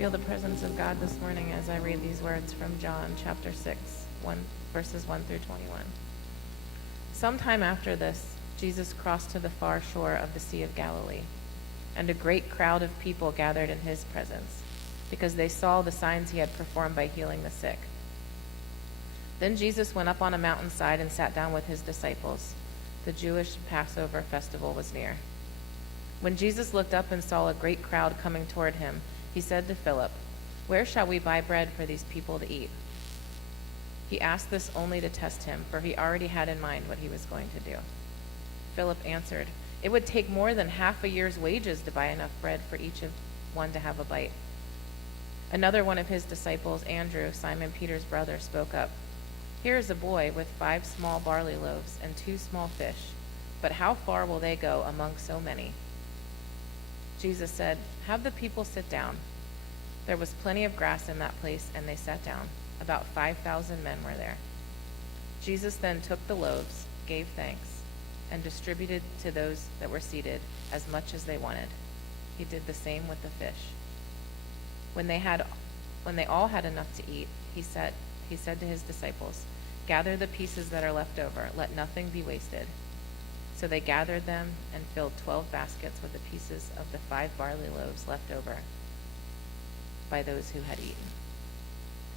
Feel the presence of God this morning as I read these words from John chapter 6, verses 1 through 21. Sometime after this, Jesus crossed to the far shore of the Sea of Galilee, and a great crowd of people gathered in his presence, because they saw the signs he had performed by healing the sick. Then Jesus went up on a mountainside and sat down with his disciples. The Jewish Passover festival was near. When Jesus looked up and saw a great crowd coming toward him, he said to Philip, "Where shall we buy bread for these people to eat?" He asked this only to test him, for he already had in mind what he was going to do. Philip answered, "It would take more than half a year's wages to buy enough bread for each of one to have a bite." Another one of his disciples, Andrew, Simon Peter's brother, spoke up. "Here is a boy with 5 small barley loaves and 2 small fish, but how far will they go among so many?" Jesus said, "Have the people sit down." There was plenty of grass in that place, and they sat down. About 5,000 men were there. Jesus then took the loaves, gave thanks, and distributed to those that were seated as much as they wanted. He did the same with the fish. When they all had enough to eat, he said to his disciples, "Gather the pieces that are left over. Let nothing be wasted." So they gathered them and filled 12 baskets with the pieces of the 5 barley loaves left over by those who had eaten.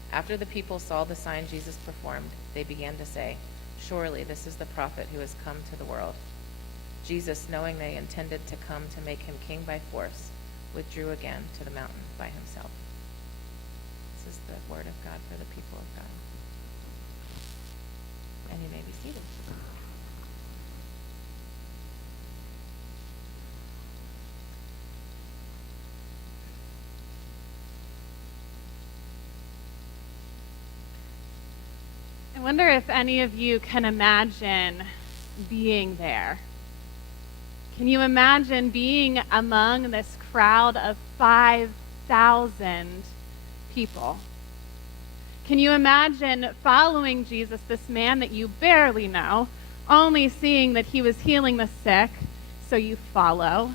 After the people saw the sign Jesus performed, they began to say, "Surely this is the prophet who has come to the world." Jesus, knowing they intended to come to make him king by force, withdrew again to the mountain by himself. This is the word of God for the people of God. And you may be seated. I wonder if any of you can imagine being there. Can you imagine being among this crowd of 5,000 people? Can you imagine following Jesus, this man that you barely know, only seeing that he was healing the sick, so you follow?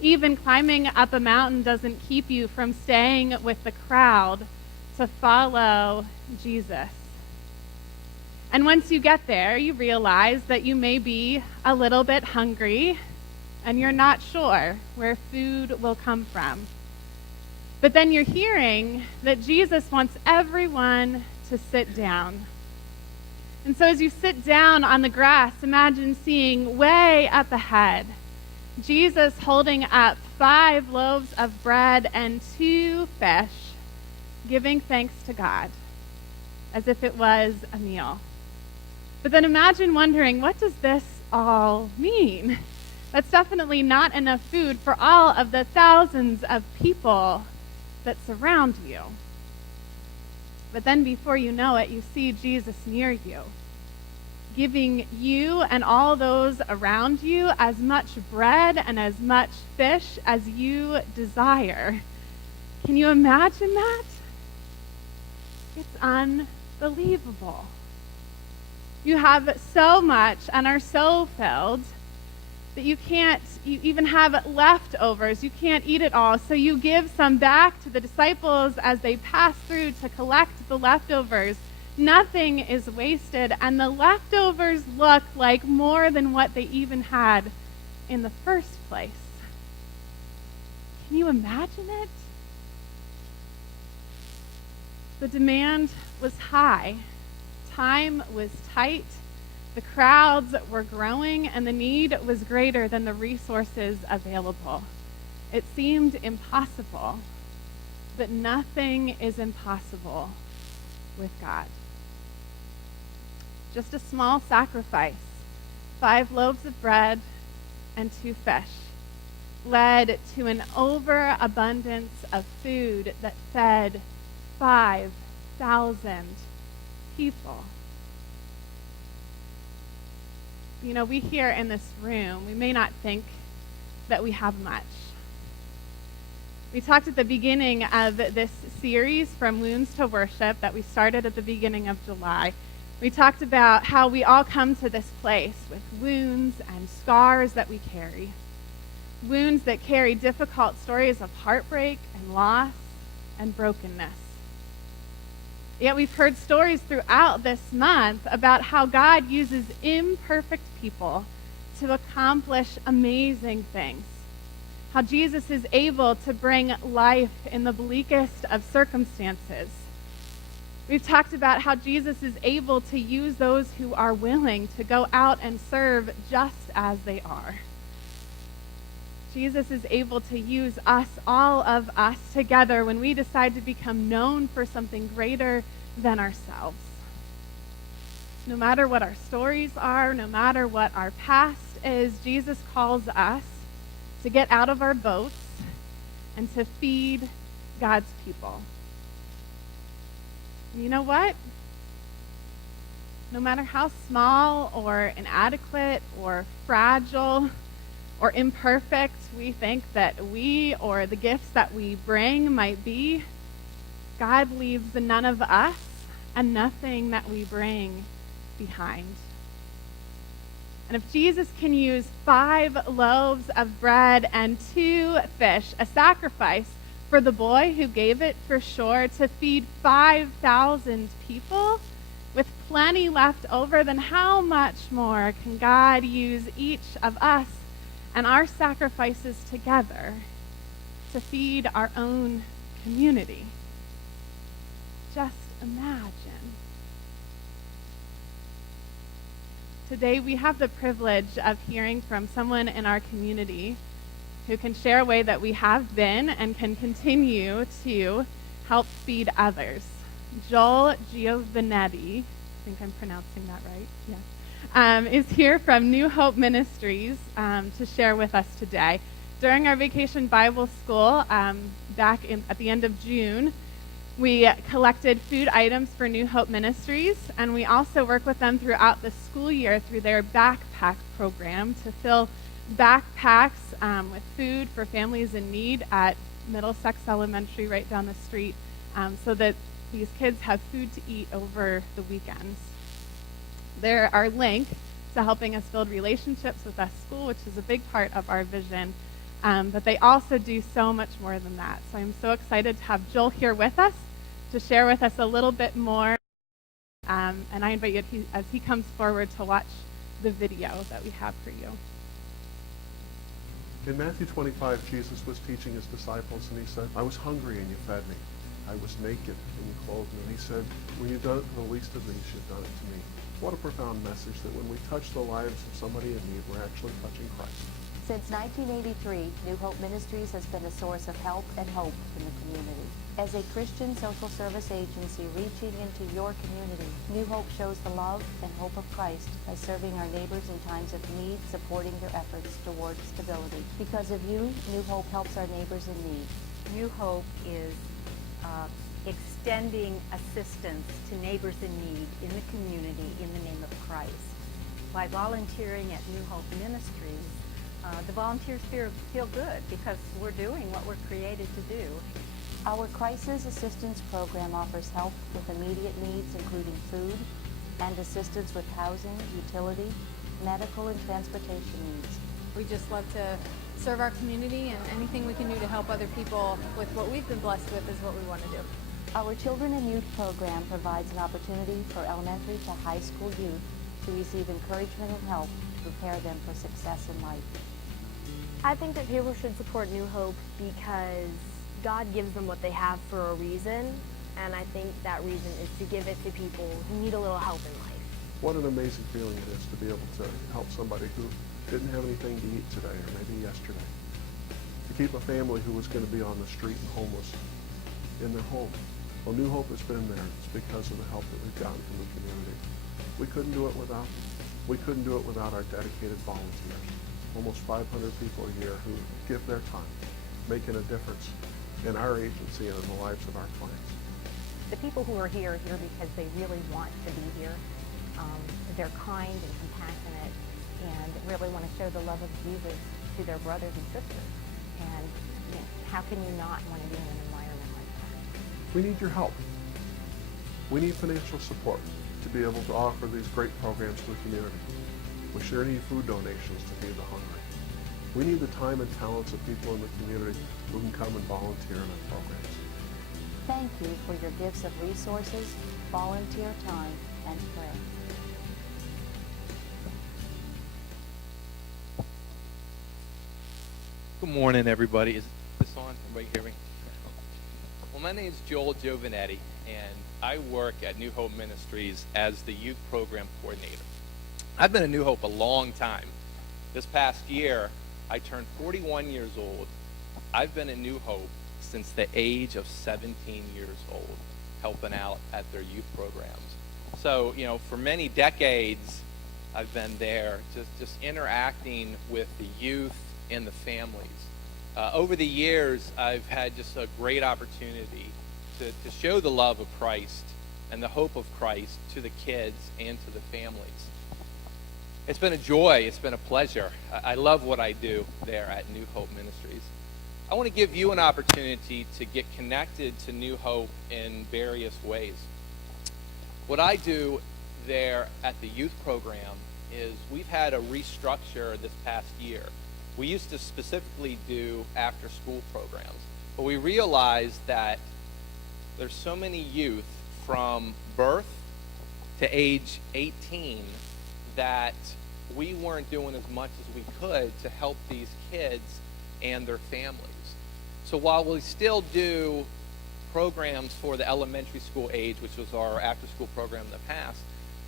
Even climbing up a mountain doesn't keep you from staying with the crowd to follow Jesus. And once you get there, you realize that you may be a little bit hungry and you're not sure where food will come from. But then you're hearing that Jesus wants everyone to sit down. And so as you sit down on the grass, imagine seeing way up ahead Jesus holding up 5 loaves of bread and 2 fish, giving thanks to God as if it was a meal. But then imagine wondering, what does this all mean? That's definitely not enough food for all of the thousands of people that surround you. But then before you know it, you see Jesus near you, giving you and all those around you as much bread and as much fish as you desire. Can you imagine that? It's unbelievable. You have so much and are so filled that you even have leftovers. You can't eat it all. So you give some back to the disciples as they pass through to collect the leftovers. Nothing is wasted, and the leftovers look like more than what they even had in the first place. Can you imagine it? The demand was high. Time was tight, the crowds were growing, and the need was greater than the resources available. It seemed impossible, but nothing is impossible with God. Just a small sacrifice, 5 loaves of bread and 2 fish, led to an overabundance of food that fed 5,000 people. You know, we here in this room, we may not think that we have much. We talked at the beginning of this series, From Wounds to Worship, that we started at the beginning of July. We talked about how we all come to this place with wounds and scars that we carry. Wounds that carry difficult stories of heartbreak and loss, and brokenness. Yet we've heard stories throughout this month about how God uses imperfect people to accomplish amazing things. How Jesus is able to bring life in the bleakest of circumstances. We've talked about how Jesus is able to use those who are willing to go out and serve just as they are. Jesus is able to use us, all of us, together when we decide to become known for something greater than ourselves. No matter what our stories are, no matter what our past is, Jesus calls us to get out of our boats and to feed God's people. And you know what? No matter how small or inadequate or fragile or imperfect we think that we or the gifts that we bring might be, God leaves none of us and nothing that we bring behind. And if Jesus can use 5 loaves of bread and 2 fish, a sacrifice for the boy who gave it for sure, to feed 5,000 people with plenty left over, then how much more can God use each of us and our sacrifices together to feed our own community? Just imagine. Today we have the privilege of hearing from someone in our community who can share a way that we have been and can continue to help feed others. Joel Giovanetti, I think I'm pronouncing that right, yes, is here from New Hope Ministries to share with us today. During our Vacation Bible School at the end of June, we collected food items for New Hope Ministries, and we also work with them throughout the school year through their backpack program to fill backpacks with food for families in need at Middlesex Elementary right down the street, so that these kids have food to eat over the weekends. They're our link to helping us build relationships with us school, which is a big part of our vision. But they also do so much more than that. So I'm so excited to have Joel here with us to share with us a little bit more. And I invite you, as he comes forward, to watch the video that we have for you. In Matthew 25, Jesus was teaching his disciples, and he said, I was hungry and you fed me. I was naked and you clothed me. And he said, when you've done it to the least of these, you've done it to me. What a profound message that when we touch the lives of somebody in need, we're actually touching Christ. Since 1983, New Hope Ministries has been a source of help and hope in the community. As a Christian social service agency reaching into your community, New Hope shows the love and hope of Christ by serving our neighbors in times of need, supporting their efforts towards stability. Because of you, New Hope helps our neighbors in need. New Hope is extending assistance to neighbors in need in the community in the name of Christ. By volunteering at New Hope Ministries, the volunteers feel good because we're doing what we're created to do. Our crisis assistance program offers help with immediate needs, including food and assistance with housing, utility, medical, and transportation needs. We just love to serve our community, and anything we can do to help other people with what we've been blessed with is what we want to do. Our Children and Youth program provides an opportunity for elementary to high school youth to receive encouragement and help to prepare them for success in life. I think that people should support New Hope because God gives them what they have for a reason, and I think that reason is to give it to people who need a little help in life. What an amazing feeling it is to be able to help somebody who didn't have anything to eat today or maybe yesterday. To keep a family who was going to be on the street and homeless in their home. Well, New Hope has been there. It's because of the help that we've gotten from the community. We couldn't do it without them. We couldn't do it without our dedicated volunteers. Almost 500 people a year who give their time, making a difference in our agency and in the lives of our clients. The people who are here because they really want to be here. They're kind and compassionate and really want to show the love of Jesus to their brothers and sisters. And how can you not want to be in an environment like that? We need your help. We need financial support to be able to offer these great programs to the community. We sure need food donations to feed the hungry. We need the time and talents of people in the community who can come and volunteer in our programs. Thank you for your gifts of resources, volunteer time, and prayer. Good morning, everybody. Is this on? Everybody hear me? Well, my name is Joel Giovanetti, and I work at New Hope Ministries as the youth program coordinator. I've been at New Hope a long time. This past year, I turned 41 years old. I've been at New Hope since the age of 17 years old, helping out at their youth programs. So, for many decades, I've been there just interacting with the youth and the families. Over the years, I've had just a great opportunity to show the love of Christ and the hope of Christ to the kids and to the families. It's been a joy. It's been a pleasure. I love what I do there at New Hope Ministries. I want to give you an opportunity to get connected to New Hope in various ways. What I do there at the youth program is we've had a restructure this past year. We used to specifically do after-school programs, but we realized that there's so many youth from birth to age 18 that we weren't doing as much as we could to help these kids and their families. So while we still do programs for the elementary school age, which was our after-school program in the past,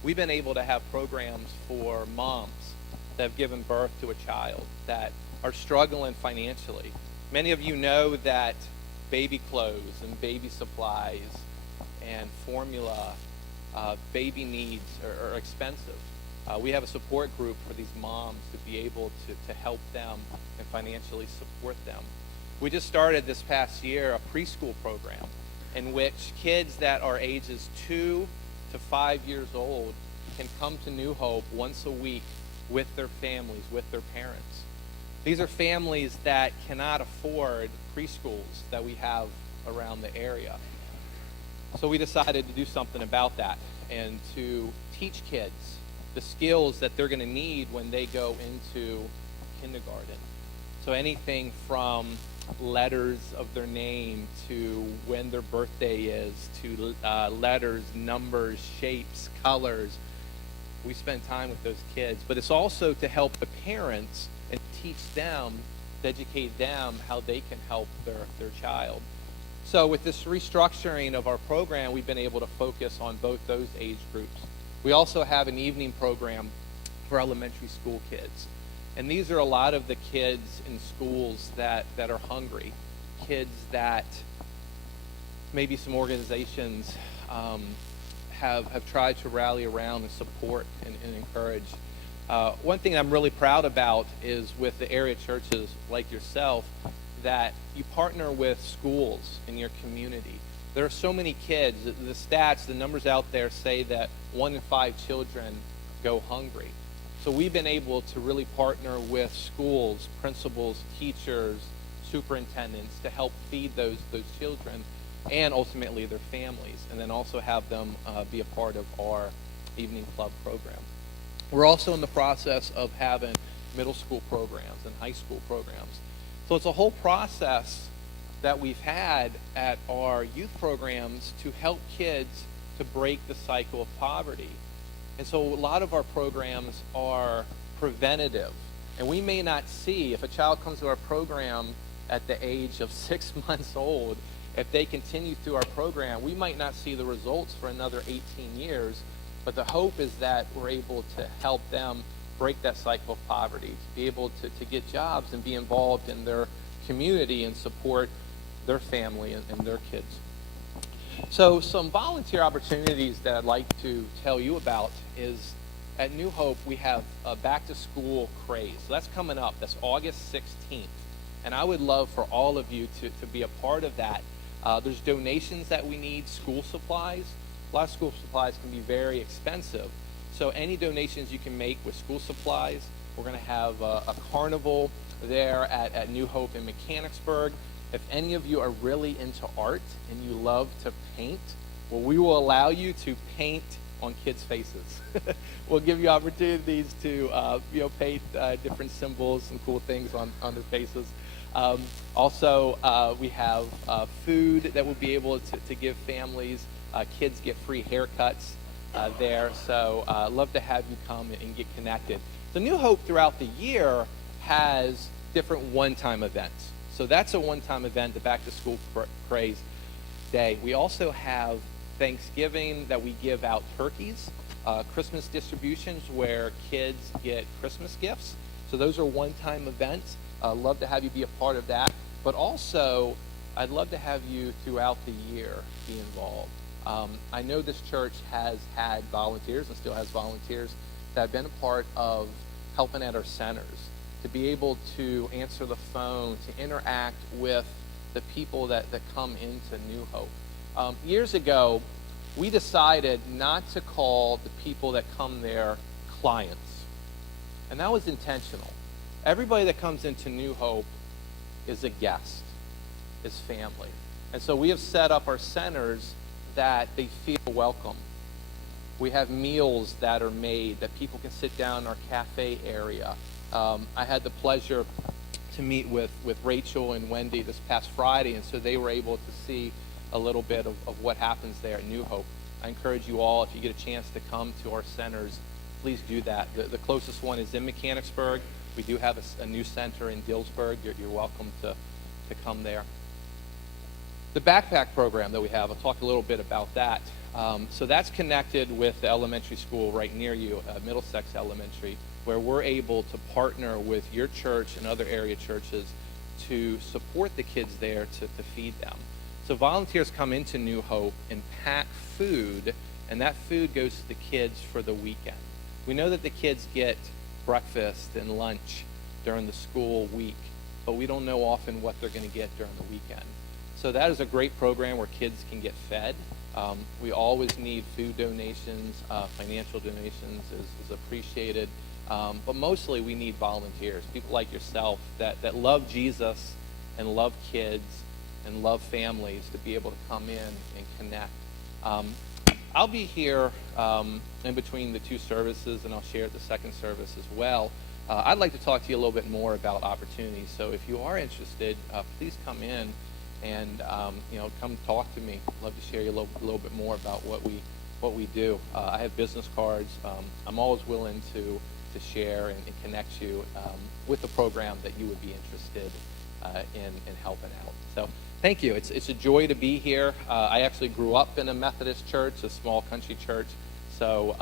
we've been able to have programs for moms that have given birth to a child that are struggling financially. Many of you know that baby clothes and baby supplies and formula, baby needs are expensive. We have a support group for these moms to be able to help them and financially support them. We just started this past year a preschool program in which kids that are ages 2 to 5 years old can come to New Hope once a week with their families, with their parents. These are families that cannot afford preschools that we have around the area. So we decided to do something about that and to teach kids the skills that they're going to need when they go into kindergarten. So anything from letters of their name to when their birthday is to letters, numbers, shapes, colors. We spend time with those kids, but it's also to help the parents and teach them, to educate them how they can help their child. So with this restructuring of our program, we've been able to focus on both those age groups. We also have an evening program for elementary school kids. And these are a lot of the kids in schools that are hungry, kids that maybe some organizations have tried to rally around and support and encourage. One thing I'm really proud about is with the area churches like yourself, that you partner with schools in your community. There are so many kids. The stats, the numbers out there say that 1 in 5 children go hungry. So we've been able to really partner with schools, principals, teachers, superintendents to help feed those children and ultimately their families, and then also have them be a part of our evening club program. We're also in the process of having middle school programs and high school programs. So it's a whole process that we've had at our youth programs to help kids to break the cycle of poverty. And so a lot of our programs are preventative. And we may not see, if a child comes to our program at the age of 6 months old, if they continue through our program, we might not see the results for another 18 years. But the hope is that we're able to help them break that cycle of poverty, to be able to get jobs and be involved in their community and support their family and their kids. So some volunteer opportunities that I'd like to tell you about is at New Hope we have a back to school craze. So that's coming up. That's August 16th. And I would love for all of you to be a part of that. There's donations that we need, school supplies. A lot of school supplies can be very expensive. So any donations you can make with school supplies. We're going to have a carnival there at New Hope in Mechanicsburg. If any of you are really into art and you love to paint, well, we will allow you to paint on kids' faces. We'll give you opportunities to paint different symbols and cool things on their faces. Also, we have food that we'll be able to give families. Kids get free haircuts there. So love to have you come and get connected. The New Hope throughout the year has different one-time events. So that's a one-time event, the Back to School Praise Day. We also have Thanksgiving that we give out turkeys, Christmas distributions where kids get Christmas gifts. So those are one-time events. Love to have you be a part of that. But also, I'd love to have you throughout the year be involved. I know this church has had volunteers and still has volunteers that have been a part of helping at our centers, to be able to answer the phone, to interact with the people that come into New Hope. Years ago, we decided not to call the people that come there clients. And that was intentional. Everybody that comes into New Hope is a guest, is family. And so we have set up our centers that they feel welcome. We have meals that are made that people can sit down in our cafe area. I had the pleasure to meet with Rachel and Wendy this past Friday, and so they were able to see a little bit of what happens there at New Hope. I encourage you all, if you get a chance to come to our centers, please do that. The closest one is in Mechanicsburg. We do have a new center in Dillsburg. You're welcome to come there. The backpack program that we have, I'll talk a little bit about that. So that's connected with the elementary school right near you, Middlesex Elementary, where we're able to partner with your church and other area churches to support the kids there to feed them. So volunteers come into New Hope and pack food, and that food goes to the kids for the weekend. We know that the kids get breakfast and lunch during the school week, but we don't know often what they're going to get during the weekend. So that is a great program where kids can get fed. We always need food donations, financial donations is appreciated, but mostly we need volunteers, people like yourself that love Jesus and love kids and love families to be able to come in and connect. I'll be here in between the two services, and I'll share the second service as well. I'd like to talk to you a little bit more about opportunities. So if you are interested, please come in and come talk to me. I'd love to share you a little bit more about what we do. I have business cards. I'm always willing to share and connect you with the program that you would be interested in helping out. So thank you. It's a joy to be here. I actually grew up in a Methodist church, a small country church. So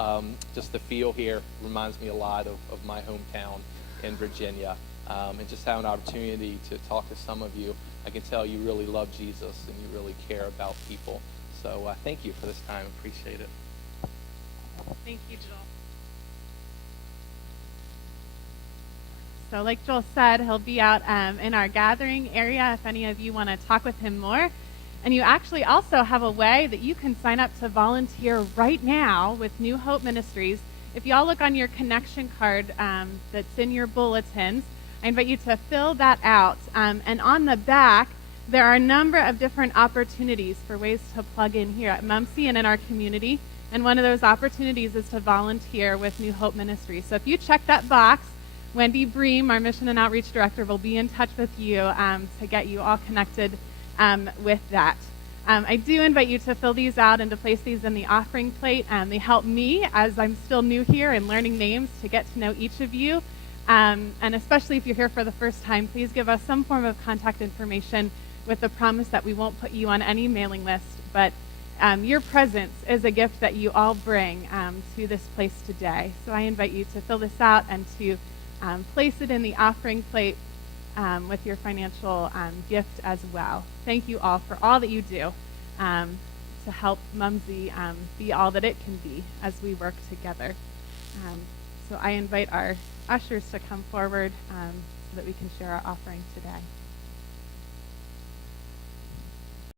just the feel here reminds me a lot of my hometown in Virginia. And just have an opportunity to talk to some of you. I can tell you really love Jesus and you really care about people. So thank you for this time. Appreciate it. Thank you, Joel. So like Joel said, he'll be out in our gathering area if any of you want to talk with him more. And you actually also have a way that you can sign up to volunteer right now with New Hope Ministries. If you all look on your connection card that's in your bulletins, I invite you to fill that out. And on the back, there are a number of different opportunities for ways to plug in here at Mumsy and in our community. And one of those opportunities is to volunteer with New Hope Ministries. So if you check that box, Wendy Bream, our Mission and Outreach Director, will be in touch with you to get you all connected with that. I do invite you to fill these out and to place these in the offering plate. They help me, as I'm still new here and learning names, to get to know each of you. And especially if you're here for the first time, please give us some form of contact information with the promise that we won't put you on any mailing list. But your presence is a gift that you all bring to this place today. So I invite you to fill this out and to place it in the offering plate with your financial gift as well. Thank you all for all that you do to help Mumsy be all that it can be as we work together. So I invite our ushers to come forward so that we can share our offering today.